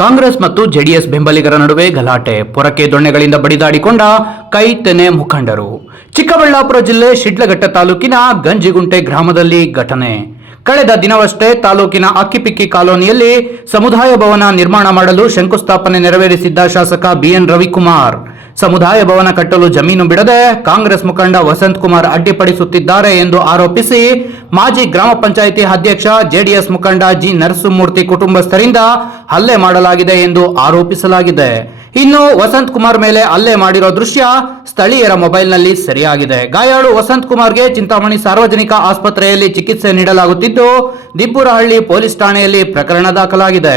ಕಾಂಗ್ರೆಸ್ ಮತ್ತು ಜೆಡಿಎಸ್ ಬೆಂಬಲಿಗರ ನಡುವೆ ಗಲಾಟೆ, ಪೊರಕೆ ದೊಣ್ಣೆಗಳಿಂದ ಬಡಿದಾಡಿಕೊಂಡ ಕೈತೆನೆ ಮುಖಂಡರು. ಚಿಕ್ಕಬಳ್ಳಾಪುರ ಜಿಲ್ಲೆ ಶಿಡ್ಲಘಟ್ಟ ತಾಲೂಕಿನ ಗಂಜಿಗುಂಟೆ ಗ್ರಾಮದಲ್ಲಿ ಘಟನೆ. ಕಳೆದ ದಿನವಷ್ಟೇ ತಾಲೂಕಿನ ಅಕ್ಕಿಪಿಕ್ಕಿ ಕಾಲೋನಿಯಲ್ಲಿ ಸಮುದಾಯ ಭವನ ನಿರ್ಮಾಣ ಮಾಡಲು ಶಂಕುಸ್ಥಾಪನೆ ನೆರವೇರಿಸಿದ್ದ ಶಾಸಕ ಬಿಎನ್ ರವಿಕುಮಾರ್. ಸಮುದಾಯ ಭವನ ಕಟ್ಟಲು ಜಮೀನು ಬಿಡದೆ ಕಾಂಗ್ರೆಸ್ ಮುಖಂಡ ವಸಂತ್ ಕುಮಾರ್ ಅಡ್ಡಿಪಡಿಸುತ್ತಿದ್ದಾರೆ ಎಂದು ಆರೋಪಿಸಿ ಮಾಜಿ ಗ್ರಾಮ ಪಂಚಾಯಿತಿ ಅಧ್ಯಕ್ಷ ಜೆಡಿಎಸ್ ಮುಖಂಡ ಜಿ ನರಸಿಂಹಮೂರ್ತಿ ಕುಟುಂಬಸ್ಥರಿಂದ ಹಲ್ಲೆ ಮಾಡಲಾಗಿದೆ ಎಂದು ಆರೋಪಿಸಲಾಗಿದೆ. ಇನ್ನು ವಸಂತ್ ಕುಮಾರ್ ಮೇಲೆ ಹಲ್ಲೆ ಮಾಡಿರೋ ದೃಶ್ಯ ಸ್ಥಳೀಯರ ಮೊಬೈಲ್ನಲ್ಲಿ ಸರಿಯಾಗಿದೆ. ಗಾಯಾಳು ವಸಂತ್ ಕುಮಾರ್ಗೆ ಚಿಂತಾಮಣಿ ಸಾರ್ವಜನಿಕ ಆಸ್ಪತ್ರೆಯಲ್ಲಿ ಚಿಕಿತ್ಸೆ ನೀಡಲಾಗುತ್ತಿದ್ದು ದಿಬ್ಬುರಹಳ್ಳಿ ಪೊಲೀಸ್ ಠಾಣೆಯಲ್ಲಿ ಪ್ರಕರಣ ದಾಖಲಾಗಿದೆ.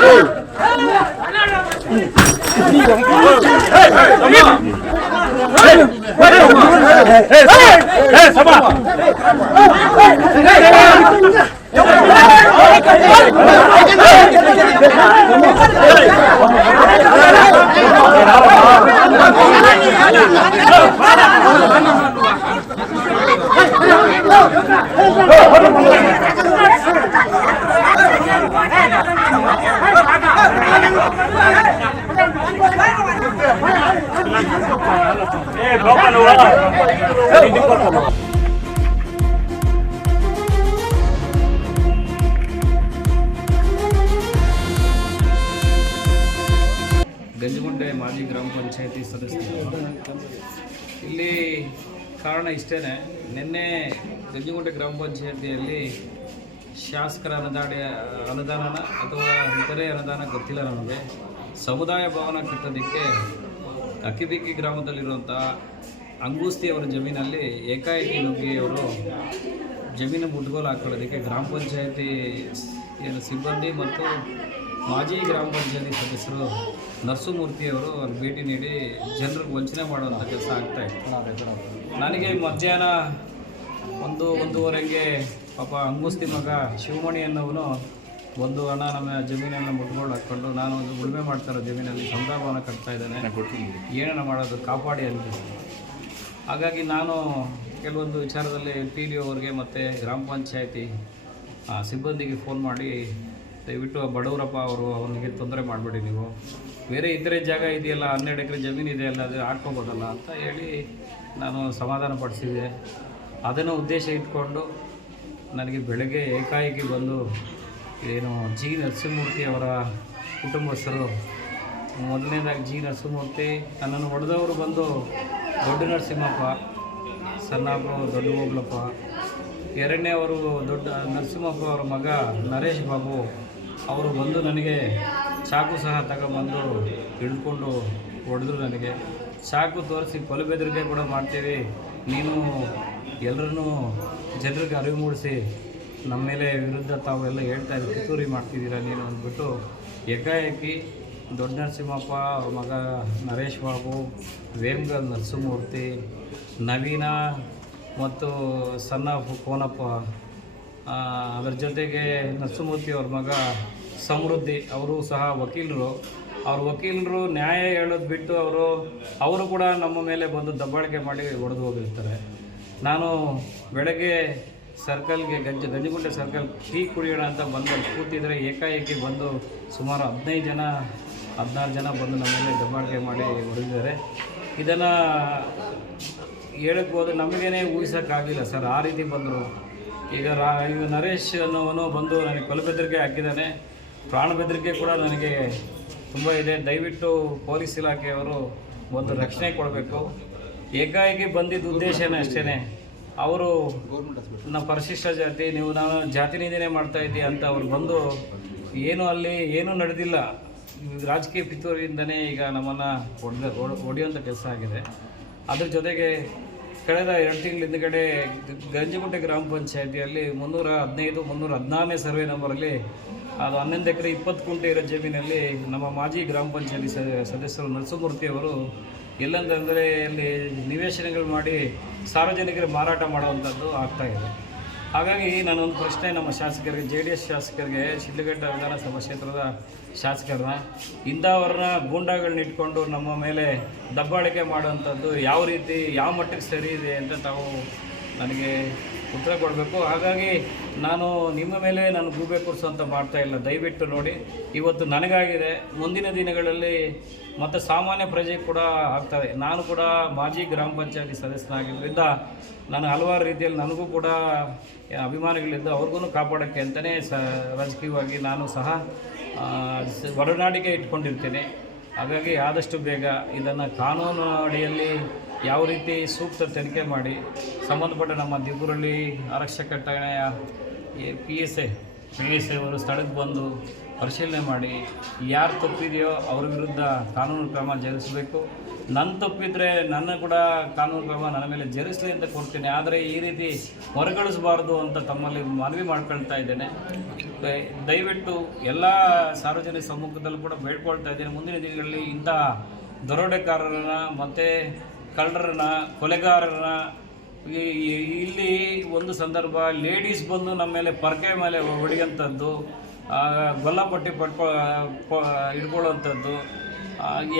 Hey, ಗಂಜಗುಂಟೆ ಮಾಜಿ ಗ್ರಾಮ ಪಂಚಾಯತಿ ಸದಸ್ಯರು ಇಲ್ಲಿ ಕಾರಣ ಇಷ್ಟೇ ನಿನ್ನೆ ಗಂಜಗುಂಟೆ ಗ್ರಾಮ ಪಂಚಾಯತಿಯಲ್ಲಿ ಶಾಸಕರ ಅನುದಾನ ಅನುದಾನನ ಅಥವಾ ಇತರೆ ಅನುದಾನ ಗೊತ್ತಿಲ್ಲ ನಮಗೆ. ಸಮುದಾಯ ಭವನ ಕಟ್ಟೋದಕ್ಕೆ ಅಕ್ಕಿಬಿಕ್ಕಿ ಗ್ರಾಮದಲ್ಲಿರುವಂಥ ಅಂಗೂಸ್ತಿ ಅವರ ಜಮೀನಲ್ಲಿ ಏಕಾಏಕಿ ನುಗ್ಗಿ ಅವರು ಜಮೀನು ಮುಟ್ಗೋಲು ಹಾಕೊಳ್ಳೋದಕ್ಕೆ ಗ್ರಾಮ ಪಂಚಾಯತಿ ಏನು ಸಿಬ್ಬಂದಿ ಮತ್ತು ಮಾಜಿ ಗ್ರಾಮ ಪಂಚಾಯತಿ ಸದಸ್ಯರು ನರಸುಮೂರ್ತಿಯವರು ಅಲ್ಲಿ ಭೇಟಿ ನೀಡಿ ಜನರಿಗೆ ವಂಚನೆ ಮಾಡುವಂಥ ಕೆಲಸ ಆಗ್ತಾ ಇತ್ತು. ನನಗೆ ಮಧ್ಯಾಹ್ನ ಒಂದು ಒಂದೂವರೆಗೆ ಪಾಪ ಅಂಗುಸ್ತಿ ಮಗ ಶಿವಮಣಿ ಅನ್ನೋವನು ಒಂದು ಹಣ ನಮ್ಮ ಜಮೀನನ್ನು ಮುಟ್ಕೊಂಡು ಹಾಕ್ಕೊಂಡು ನಾನು ಒಂದು ಉಳುಮೆ ಮಾಡ್ತಾ ಇರೋ ಜಮೀನಲ್ಲಿ ಸಂದರ್ಭವನ್ನು ಕಟ್ತಾ ಇದ್ದಾನೆ. ಏನನ್ನ ಮಾಡೋದು ಕಾಪಾಡಿ ಅಂತ ಹಾಗಾಗಿ ನಾನು ಕೆಲವೊಂದು ವಿಚಾರದಲ್ಲಿ ಪಿ ಡಿ ಅವ್ರಿಗೆ ಮತ್ತು ಗ್ರಾಮ ಪಂಚಾಯತಿ ಆ, ಸಿಬ್ಬಂದಿಗೆ ಫೋನ್ ಮಾಡಿ ದಯವಿಟ್ಟು ಬಡವರಪ್ಪ ಅವರು ಅವನಿಗೆ ತೊಂದರೆ ಮಾಡಬೇಡಿ ನೀವು. ಬೇರೆ ಇತರೆ ಜಾಗ ಇದೆಯಲ್ಲ ಹನ್ನೆರಡು ಎಕರೆ ಜಮೀನು ಇದೆಯಲ್ಲ ಅದು ಹಾಕ್ಕೋಬೋದಲ್ಲ ಅಂತ ಹೇಳಿ ನಾನು ಸಮಾಧಾನ ಪಡಿಸಿದೆ. ಅದನ್ನು ಉದ್ದೇಶ ಇಟ್ಕೊಂಡು ನನಗೆ ಬೆಳಗ್ಗೆ ಏಕಾಏಕಿ ಬಂದು ಏನು, ಜಿ ನರಸಿಂಹಮೂರ್ತಿ ಅವರ ಕುಟುಂಬಸ್ಥರು ಮೊದಲನೇದಾಗಿ ಜಿ ನರಸಿಂಹಮೂರ್ತಿ ನನ್ನನ್ನು ಹೊಡೆದವರು ಬಂದು ದೊಡ್ಡ ನರಸಿಂಹಪ್ಪ, ಸಣ್ಣಪ್ಪ, ದೊಡ್ಡ ಹೋಗ್ಲಪ್ಪ. ಎರಡನೇ ಅವರು ದೊಡ್ಡ ನರಸಿಂಹಪ್ಪ ಅವರ ಮಗ ನರೇಶ್ ಬಾಬು, ಅವರು ಬಂದು ನನಗೆ ಚಾಕು ಸಹ ತಗೊಂಬಂದು ಹಿಡ್ಕೊಂಡು ಹೊಡೆದ್ರು ನನಗೆ. ಚಾಕು ತೋರಿಸಿ ಕೊಲೆ ಬೆದರಿಕೆ ಕೂಡ ಮಾಡ್ತೀವಿ. ನೀನು ಎಲ್ಲರನ್ನೂ ಜನರಿಗೆ ಅರಿವು ಮೂಡಿಸಿ ನಮ್ಮ ಮೇಲೆ ವಿರುದ್ಧ ತಾವೆಲ್ಲ ಹೇಳ್ತಾ ಇದ್ದೀವಿ ಕಿತ್ತೂರಿ ಮಾಡ್ತಿದ್ದೀರಾ ನೀನು ಅಂದ್ಬಿಟ್ಟು ಏಕಾಏಕಿ ದೊಡ್ಡ ನರಸಿಂಹಪ್ಪ ಅವ್ರ ಮಗ ನರೇಶ್ ಬಾಬು, ವೇಮ್ಗಲ್ ನರಸಿಂಹಮೂರ್ತಿ, ನವೀನ ಮತ್ತು ಸಣ್ಣ ಕೋನಪ್ಪ ಅದರ ಜೊತೆಗೆ ನರಸಿಂಹಮೂರ್ತಿ ಅವ್ರ ಮಗ ಸಮೃದ್ಧಿ, ಅವರು ಸಹ ವಕೀಲರು. ಅವ್ರ ವಕೀಲರು ನ್ಯಾಯ ಹೇಳೋದು ಬಿಟ್ಟು ಅವರು ಅವರು ಕೂಡ ನಮ್ಮ ಮೇಲೆ ಬಂದು ದಬ್ಬಾಳಿಕೆ ಮಾಡಿ ಹೊಡೆದು ಹೋಗಿರ್ತಾರೆ. ನಾನು ಬೆಳಗ್ಗೆ ಸರ್ಕಲ್ಗೆ ಗಂಜ, ಗಂಜಿಗುಂಟೆ ಸರ್ಕಲ್ ಟೀ ಕುಡಿಯೋಣ ಅಂತ ಬಂದು ಕೂತಿದ್ರೆ ಏಕಾಏಕಿ ಬಂದು ಸುಮಾರು ಹದಿನೈದು ಜನ, ಹದಿನಾರು ಜನ ಬಂದು ನಮ್ಮಲ್ಲಿ ಮೇಲೆ ದಬ್ಬಾಳಿಕೆ ಮಾಡಿ ಹೊಡೆದಿದ್ದಾರೆ. ಇದನ್ನು ಹೇಳಕ್ಕೆ ಹೋದ್ರೆ ನಮಗೇನೆ ಊಹಿಸೋಕ್ಕಾಗಿಲ್ಲ ಸರ್, ಆ ರೀತಿ ಬಂದರು. ಈಗ ರಾ, ಈಗ ನರೇಶ್ ಅನ್ನೋವನು ಬಂದು ನನಗೆ ಕೊಲೆ ಬೆದರಿಕೆ ಹಾಕಿದ್ದಾನೆ. ಪ್ರಾಣ ಬೆದರಿಕೆ ಕೂಡ ನನಗೆ ತುಂಬ ಇದೆ. ದಯವಿಟ್ಟು ಪೊಲೀಸ್ ಇಲಾಖೆಯವರು ಒಂದು ರಕ್ಷಣೆ ಕೊಡಬೇಕು. ಏಕಾಏಕಿ ಬಂದಿದ್ದ ಉದ್ದೇಶನೇ ಅಷ್ಟೇ ಅವರು ನಮ್ಮ ಪರಿಶಿಷ್ಟ ಜಾತಿ, ನೀವು ನಾನು ಜಾತಿ ನಿಂದನೆ ಮಾಡ್ತಾ ಇದ್ದೀವಿ ಅಂತ ಅವ್ರು ಬಂದು ಏನು ಅಲ್ಲಿ ಏನೂ ನಡೆದಿಲ್ಲ. ರಾಜಕೀಯ ಪಿತೂರಿಯಿಂದನೇ ಈಗ ನಮ್ಮನ್ನು ಹೊಡೆದ ಹೊಡೆಯುವಂಥ ಕೆಲಸ ಆಗಿದೆ. ಅದ್ರ ಜೊತೆಗೆ ಕಳೆದ ಎರಡು ತಿಂಗಳ ಹಿಂದ್ಗಡೆ ಗಂಜಿಗುಂಟೆ ಗ್ರಾಮ ಪಂಚಾಯತಿಯಲ್ಲಿ ಮುನ್ನೂರ ಹದಿನೈದು, ಮುನ್ನೂರ ಹದಿನಾರನೇ ಸರ್ವೆ ನಂಬರಲ್ಲಿ ಅದು ಹನ್ನೊಂದು ಎಕರೆ ಇಪ್ಪತ್ತು ಕುಂಟೆ ಇರೋ ಜಮೀನಲ್ಲಿ ನಮ್ಮ ಮಾಜಿ ಗ್ರಾಮ ಪಂಚಾಯತಿ ಸದಸ್ಯರು ನರಸಿಂಹಮೂರ್ತಿಯವರು ಎಲ್ಲಂದರೆ ಅಲ್ಲಿ ನಿವೇಶನಗಳು ಮಾಡಿ ಸಾರ್ವಜನಿಕರು ಮಾರಾಟ ಮಾಡುವಂಥದ್ದು ಆಗ್ತಾ ಇದೆ. ಹಾಗಾಗಿ ನಾನೊಂದು ಪ್ರಶ್ನೆ ನಮ್ಮ ಶಾಸಕರಿಗೆ, ಜೆ ಡಿ ಎಸ್ ಶಾಸಕರಿಗೆ, ಶಿಡ್ಲಘಟ್ಟ ವಿಧಾನಸಭಾ ಕ್ಷೇತ್ರದ ಶಾಸಕರನ್ನ ಇಂಥವ್ರನ್ನ ಗೂಂಡಾಗಳನ್ನ ಇಟ್ಕೊಂಡು ನಮ್ಮ ಮೇಲೆ ದಬ್ಬಾಳಿಕೆ ಮಾಡುವಂಥದ್ದು ಯಾವ ರೀತಿ, ಯಾವ ಮಟ್ಟಕ್ಕೆ ಸರಿ ಇದೆ ಅಂತ ತಾವು ನನಗೆ ಉತ್ತರ ಕೊಡಬೇಕು. ಹಾಗಾಗಿ ನಾನು ನಿಮ್ಮ ಮೇಲೆ ನಾನು ಗೂಬೆ ಕೂರಿಸುವಂತ ಮಾಡ್ತಾ ಇಲ್ಲ. ದಯವಿಟ್ಟು ನೋಡಿ. ಇವತ್ತು ನನಗಾಗಿದೆ. ಮುಂದಿನ ದಿನಗಳಲ್ಲಿ ಮತ್ತು ಸಾಮಾನ್ಯ ಪ್ರಜೆ ಕೂಡ ಆಗ್ತದೆ ನಾನು ಕೂಡ ಮಾಜಿ ಗ್ರಾಮ ಪಂಚಾಯತಿ ಸದಸ್ಯನಾಗಿದ್ದರಿಂದ ನಾನು ಹಲವಾರು ರೀತಿಯಲ್ಲಿ ನನಗೂ ಕೂಡ ಅಭಿಮಾನಿಗಳಿದ್ದು ಅವ್ರಿಗೂ ಕಾಪಾಡೋಕ್ಕೆ ಅಂತಲೇ ಸ ರಾಜಕೀಯವಾಗಿ ನಾನು ಸಹ ಒಡನಾಡಿಗೆ ಇಟ್ಕೊಂಡಿರ್ತೇನೆ. ಹಾಗಾಗಿ ಆದಷ್ಟು ಬೇಗ ಇದನ್ನು ಕಾನೂನು ಅಡಿಯಲ್ಲಿ ಯಾವ ರೀತಿ ಸೂಕ್ತ ತನಿಖೆ ಮಾಡಿ ಸಂಬಂಧಪಟ್ಟ ನಮ್ಮ ದಿಬ್ಬುರಳ್ಳಿ ಆರಕ್ಷಕ ಠಾಣೆಯ P S A P S A ಅವರು ಸ್ಥಳಕ್ಕೆ ಬಂದು ಪರಿಶೀಲನೆ ಮಾಡಿ ಯಾರು ತಪ್ಪಿದೆಯೋ ಅವ್ರ ವಿರುದ್ಧ ಕಾನೂನು ಕ್ರಮ ಜರುಗಿಸಬೇಕು. ನನ್ನ ತಪ್ಪಿದ್ರೆ ನನ್ನ ಕೂಡ ಕಾನೂನು ಕ್ರಮ ನನ್ನ ಮೇಲೆ ಜರುಗಿಸಲಿ ಅಂತ ಕೊಡ್ತೀನಿ ಆದರೆ ಈ ರೀತಿ ಹೊರಗಳಿಸಬಾರ್ದು ಅಂತ ತಮ್ಮಲ್ಲಿ ಮನವಿ ಮಾಡ್ಕೊಳ್ತಾ ಇದ್ದೇನೆ. ದಯವಿಟ್ಟು ಎಲ್ಲ ಸಾರ್ವಜನಿಕ ಸಮ್ಮುಖದಲ್ಲೂ ಕೂಡ ಬೇಡ್ಕೊಳ್ತಾ ಇದ್ದೇನೆ. ಮುಂದಿನ ದಿನಗಳಲ್ಲಿ ಇಂತಹ ದರೋಡೆಕಾರರನ್ನು ಮತ್ತು ಕಳ್ಳರನ್ನ, ಕೊಲೆಗಾರರನ್ನ ಇಲ್ಲಿ ಒಂದು ಸಂದರ್ಭ ಲೇಡೀಸ್ ಬಂದು ನಮ್ಮ ಮೇಲೆ ಪರ್ಕೆ ಮೇಲೆ ಹೊಡಿಯಂಥದ್ದು ಗೊಲ್ಲಪಟ್ಟಿ ಪಟ್ಕೊ ಇಟ್ಕೊಳ್ಳೋವಂಥದ್ದು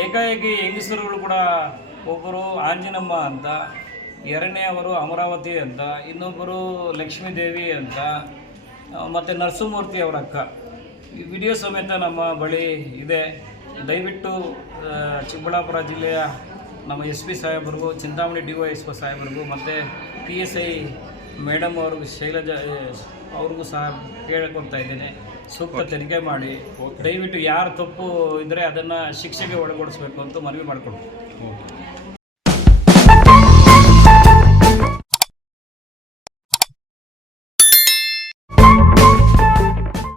ಏಕಾಏಕಿ ಹೆಂಗಸರುಗಳು ಕೂಡ ಒಬ್ಬರು ಆಂಜನಮ್ಮ ಅಂತ ಎರಡನೇ ಅವರು ಅಮರಾವತಿ ಅಂತ, ಇನ್ನೊಬ್ಬರು ಲಕ್ಷ್ಮೀ ದೇವಿ ಅಂತ ಮತ್ತು ನರಸಿಂಹಮೂರ್ತಿ ಅವರ ಅಕ್ಕ. ವಿಡಿಯೋ ಸಮೇತ ನಮ್ಮ ಬಳಿ ಇದೆ. ದಯವಿಟ್ಟು ಚಿಕ್ಕಬಳ್ಳಾಪುರ ಜಿಲ್ಲೆಯ ನಮ್ಮ S P ಸಾಹೇಬರಿಗೂ Chintamani D Y S P ಸಾಹೇಬರಿಗೂ ಮತ್ತು ಪಿ ಎಸ್ ಐ ಮೇಡಮ್ ಅವ್ರಿಗೂ ಶೈಲಜಾ ಅವ್ರಿಗೂ ಸಹ ಕೇಳ್ಕೊಳ್ತಾ ಇದ್ದೇನೆ. ಸೂಕ್ತ ತನಿಖೆ ಮಾಡಿ. ದಯವಿಟ್ಟು ಯಾರು ತಪ್ಪು ಇದ್ದರೆ ಅದನ್ನು ಶಿಕ್ಷೆಗೆ ಒಳಗೊಡಿಸ್ಬೇಕು ಅಂತ ಮನವಿ ಮಾಡಿಕೊಡ್ತೀನಿ